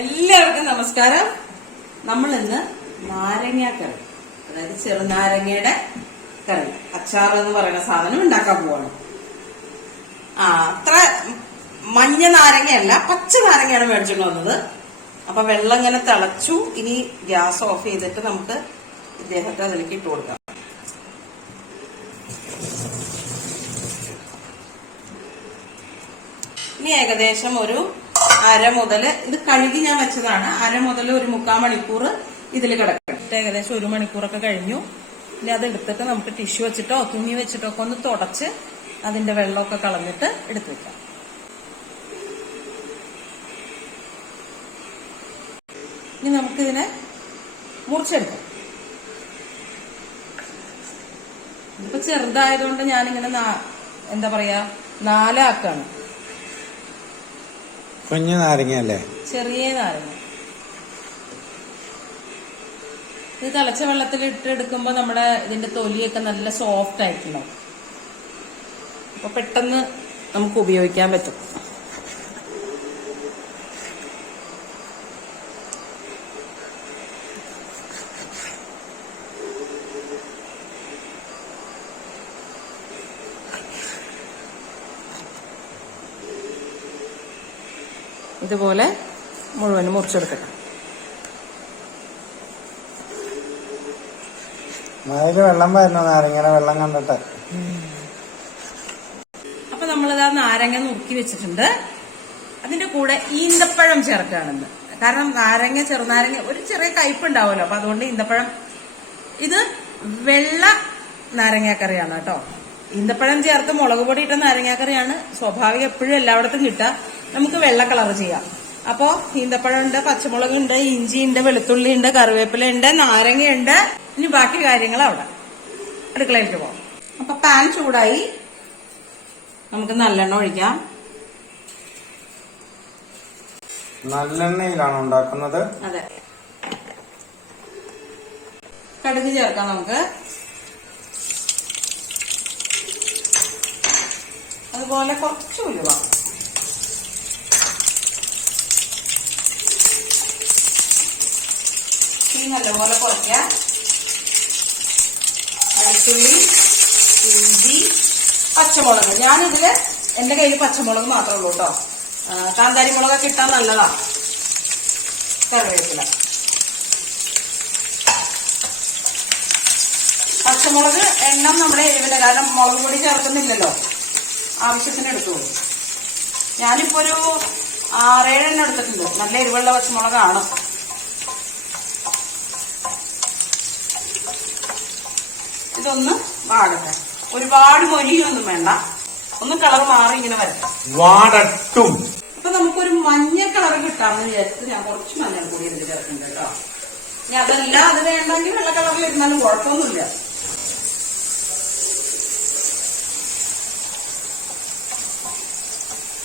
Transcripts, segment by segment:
എല്ലാവർക്കും നമസ്കാരം. നമ്മൾ ഇന്ന് നാരങ്ങ കറി അതായത് ചെറുനാരങ്ങയുടെ കറി അച്ചാർ എന്ന് പറയുന്ന സാധനം ഉണ്ടാക്കാൻ പോവാണ്. ആ അത്ര മഞ്ഞ നാരങ്ങയല്ല പച്ച നാരങ്ങയാണ് മേടിച്ചിട്ട് വന്നത്. അപ്പൊ വെള്ളം ഇങ്ങനെ തിളച്ചു ഇനി ഗ്യാസ് ഓഫ് ചെയ്തിട്ട് നമുക്ക് ഇദ്ദേഹത്തെ അതിലേക്ക് ഇട്ട് കൊടുക്കാം. ഇനി ഏകദേശം ഒരു അര മുതൽ ഇത് കഴുകി ഞാൻ വെച്ചതാണ്. അര മുതൽ ഒരു മുക്കാൽ മണിക്കൂർ ഇതിൽ കിടക്കും ഏകദേശം ഒരു മണിക്കൂറൊക്കെ കഴിഞ്ഞു. ഇനി അത് എടുത്തിട്ട് നമുക്ക് ടിഷ്യൂ വെച്ചിട്ടോ തുണി വെച്ചിട്ടോ ഒക്കെ ഒന്ന് തുടച്ച് അതിന്റെ വെള്ളമൊക്കെ കളഞ്ഞിട്ട് എടുത്തു വെക്കാം. ഇനി നമുക്കിതിനെ മുറിച്ചെടുക്കാം. ഇതിപ്പോ ചെറുതായതുകൊണ്ട് ഞാനിങ്ങനെ എന്താ പറയാ നാലാക്കാണ്. കുഞ്ഞു നാരങ്ങ അല്ലേ? ചെറിയ നാരങ്ങ. ഇത് തിളച്ച വെള്ളത്തിൽ ഇട്ടെടുക്കുമ്പോ നമ്മുടെ ഇതിന്റെ തൊലിയൊക്കെ നല്ല സോഫ്റ്റ് ആയിട്ടുണ്ടാവും അപ്പൊ പെട്ടെന്ന് നമുക്ക് ഉപയോഗിക്കാൻ പറ്റും. ഇതുപോലെ മുഴുവനും മുറിച്ചെടുക്കട്ടെ. മഴയിൽ വെള്ളം വരുന്നു നാരങ്ങയുടെ വെള്ളം കണ്ടിട്ട്. അപ്പൊ നമ്മളിതാ നാരങ്ങ നുറുക്കി വെച്ചിട്ടുണ്ട്. അതിന്റെ കൂടെ ഈന്തപ്പഴം ചേർക്കുകയാണെന്ന്. കാരണം നാരങ്ങ ചെറുനാരങ്ങ ഒരു ചെറിയ കയ്പ് ഉണ്ടാവുമല്ലോ. അപ്പൊ അതുകൊണ്ട് ഈന്തപ്പഴം. ഇത് വെള്ള നാരങ്ങാക്കറിയാണ് കേട്ടോ. ഈന്തപ്പഴം ചേർത്ത് മുളക് പൊടി ഇട്ട നാരങ്ങാക്കറിയാണ്. സ്വാഭാവികം എപ്പോഴും എല്ലായിടത്തും കിട്ടുക. നമുക്ക് വെള്ള കളർ ചെയ്യാം. അപ്പോ ഈന്തപ്പഴമുണ്ട് പച്ചമുളക് ഉണ്ട് ഇഞ്ചി ഉണ്ട് വെളുത്തുള്ളി ഉണ്ട് കറിവേപ്പില ഉണ്ട് നാരങ്ങയുണ്ട്. ഇനി ബാക്കി കാര്യങ്ങൾ അവിടെ. അടുക്കളയിലേക്ക് പോകാം അപ്പൊ പാൻ ചൂടായി. നമുക്ക് നല്ലെണ്ണ ഒഴിക്കാം. നല്ലെണ്ണയിലാണ് ഉണ്ടാക്കുന്നത്? അതെ. കടുക് ചേർക്കാം നമുക്ക്. അതുപോലെ കുറച്ച് ഉലുവ. തീ കുറയ്ക്കുക. കുറയ്ക്കാം വെളുത്തുള്ളി ഇഞ്ചി പച്ചമുളക്. ഞാനിതിൽ എന്റെ കയ്യിൽ പച്ചമുളക് മാത്രമേ ഉള്ളൂ കേട്ടോ കാന്താരി മുളകൊക്കെ ഇട്ടാൽ നല്ലതാണ് കറിവേപ്പില. പച്ചമുളക് എണ്ണം നമ്മുടെ എരിവില്ല കാരണം മുളക് പൊടി ചേർക്കുന്നില്ലല്ലോ. ആവശ്യത്തിന് എടുത്തോളൂ. ഞാനിപ്പോ ഒരു ആറേഴെണ്ണം എടുത്തിട്ടുണ്ട്. നല്ല എരിവുള്ള പച്ചമുളകാണ്. ഇതൊന്ന് വാടട്ടെ ഒരുപാട് മൊരിയൊന്നും വേണ്ട. ഒന്ന് കളർ മാറി ഇങ്ങനെ വരട്ടെ. വാടട്ടും. ഇപ്പൊ നമുക്കൊരു മഞ്ഞ കളർ കിട്ടാമെന്ന് വിചാരിച്ചിട്ട് ഞാൻ കുറച്ച് മഞ്ഞൾ കൂടി ഇതിൽ ചേർക്കുന്നുണ്ട് കേട്ടോ ഇനി അതല്ല അത് വേണ്ടെങ്കിൽ വെള്ള കളറിൽ ഇരുന്നാലും കുഴപ്പമൊന്നുമില്ല.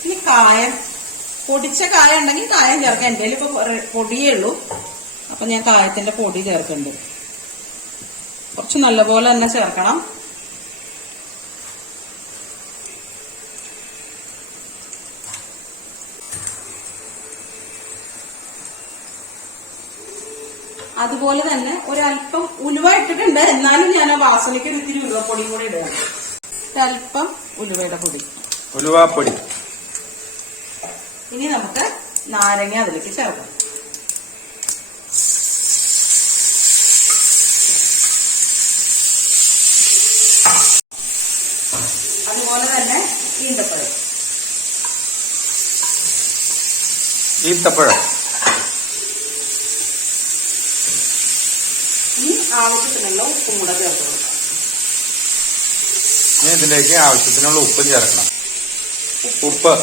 ഇനി കായം. പൊടിച്ച കായ ഉണ്ടെങ്കിൽ കായം ചേർക്കാം. എന്റെ ഇപ്പൊ പൊടിയേ ഉള്ളൂ. അപ്പൊ ഞാൻ കായത്തിന്റെ പൊടി ചേർക്കുന്നുണ്ട്. കുറച്ച് നല്ലപോലെ തന്നെ ചേർക്കണം. അതുപോലെ തന്നെ ഒരല്പം ഉലുവ ഇട്ടിട്ടുണ്ട്. എന്നാലും ഞാൻ ആ വാസനയ്ക്ക് ഒരു ഇത്തിരി ഉലുവപ്പൊടിയും കൂടി ഇടുകയാണ്. ഒരല്പം ഉലുവയുടെ പൊടി. ഉലുവാപ്പൊടി. ഇനി നമുക്ക് നാരങ്ങ അതിലേക്ക് ചേർക്കാം അതുപോലെ തന്നെ ഈന്തപ്പഴം. ഈത്തപ്പഴം ഇനി ആവശ്യത്തിനുള്ള ഉപ്പും കൂടെ ചേർത്ത് കൊടുക്കാം. ഇതിലേക്ക് ആവശ്യത്തിനുള്ള ഉപ്പ് ചേർക്കണം. ഉപ്പ്.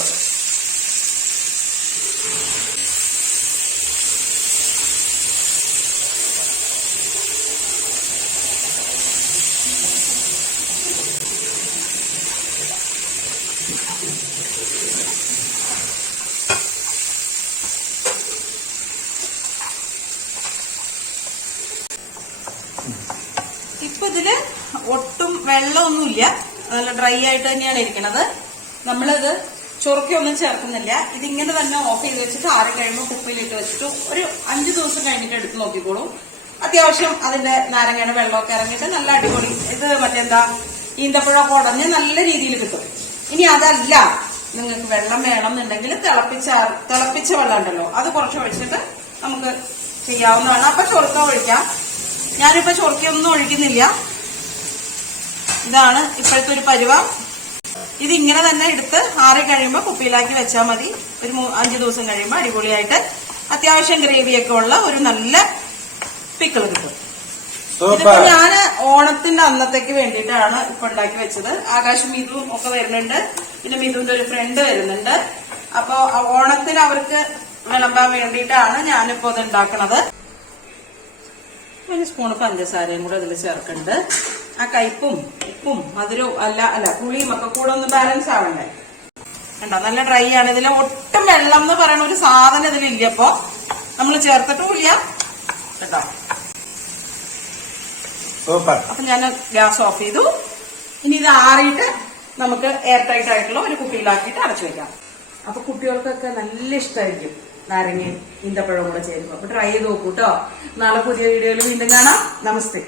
ഇപ്പൊ ഇതിൽ ഒട്ടും വെള്ളമൊന്നുമില്ല. നല്ല ഡ്രൈ ആയിട്ട് തന്നെയാണ് ഇരിക്കണത്. നമ്മളിത് ചൊറുക്കൊന്നും ചേർക്കുന്നില്ല. ഇതിങ്ങനെ തന്നെ ഓഫ് ചെയ്ത് വെച്ചിട്ട് ആറി കഴിയുമ്പോൾ കുപ്പിയിലിട്ട് വെച്ചിട്ട് ഒരു അഞ്ചു ദിവസം കഴിഞ്ഞിട്ട് എടുത്ത് നോക്കിക്കോളൂ. അത്യാവശ്യം അതിന്റെ നാരങ്ങയുടെ വെള്ളമൊക്കെ ഇറങ്ങിയിട്ട് നല്ല അടിപൊളി. ഇത് മറ്റെന്താ? ഈന്തപ്പഴമൊക്കെ ഉടഞ്ഞ് നല്ല രീതിയിൽ കിട്ടും. ഇനി അതല്ല. നിങ്ങൾക്ക് വെള്ളം വേണം എന്നുണ്ടെങ്കിൽ തിളപ്പിച്ച തിളപ്പിച്ച വെള്ളം ഉണ്ടല്ലോ. അത് കുറച്ച് ഒഴിച്ചിട്ട് നമുക്ക് ചെയ്യാവുന്നതാണ്. അപ്പൊ ചൊറുക്ക ഒഴിക്കാം. ഞാനിപ്പോ ചൊറക്കൊന്നും ഒഴിക്കുന്നില്ല. ഇതാണ് ഇപ്പോഴത്തെ ഒരു പരുവം. ഇത് ഇങ്ങനെ തന്നെ എടുത്ത് ആറി കഴിയുമ്പോൾ കുപ്പിയിലാക്കി വെച്ചാൽ മതി. ഒരു അഞ്ചു ദിവസം കഴിയുമ്പോൾ അടിപൊളിയായിട്ട് അത്യാവശ്യം ഗ്രേവിയൊക്കെ ഉള്ള ഒരു നല്ല പിക്കിൾ കിട്ടും. ഇതിപ്പോ ഞാൻ ഞാൻ ഓണത്തിന്റെ അന്നത്തേക്ക് വേണ്ടിയിട്ടാണ് ഇപ്പൊ ഉണ്ടാക്കി വെച്ചത്. ആകാശ് മിതുവും ഒക്കെ വരുന്നുണ്ട്. പിന്നെ മിതുവിന്റെ ഒരു ഫ്രണ്ട് വരുന്നുണ്ട്. അപ്പൊ ഓണത്തിന് അവർക്ക് വിളമ്പാൻ വേണ്ടിയിട്ടാണ് ഞാനിപ്പോ ഇത് ഉണ്ടാക്കണത്. ഒരു സ്പൂൺ പഞ്ചസാരയും കൂടെ ഇതിൽ ചേർക്കുന്നുണ്ട് ആ കയ്പും ഉപ്പും മധുരവും അല്ല അല്ല പുളിയും ഒക്കെ കൂടെ ഒന്ന് ബാലൻസ് ആവണ്ടേ? കണ്ടോ? നല്ല ഡ്രൈ ആണ്. ഇതിൽ ഒട്ടും വെള്ളം എന്ന് പറയുന്ന ഒരു സാധനം ഇതിലില്ല അപ്പൊ നമ്മൾ ചേർത്തിട്ടുമില്ല. കേട്ടോ അപ്പൊ ഞാൻ ഗ്യാസ് ഓഫ് ചെയ്തു. ഇനി ഇത് ആറിയിട്ട് നമുക്ക് എയർ ടൈറ്റ് ആയിട്ടുള്ള ഒരു കുപ്പിയിലാക്കിയിട്ട് അടച്ചു വെക്കാം. അപ്പൊ കുട്ടികൾക്കൊക്കെ നല്ല ഇഷ്ടമായിരിക്കും നാരങ്ങയും ഈന്തപ്പഴവും കൂടെ ചേരുമ്പോൾ അപ്പൊ ട്രൈ ചെയ്ത് നോക്കൂ കേട്ടോ നാളെ പുതിയ വീഡിയോയിൽ വീണ്ടും കാണാം. നമസ്തേ.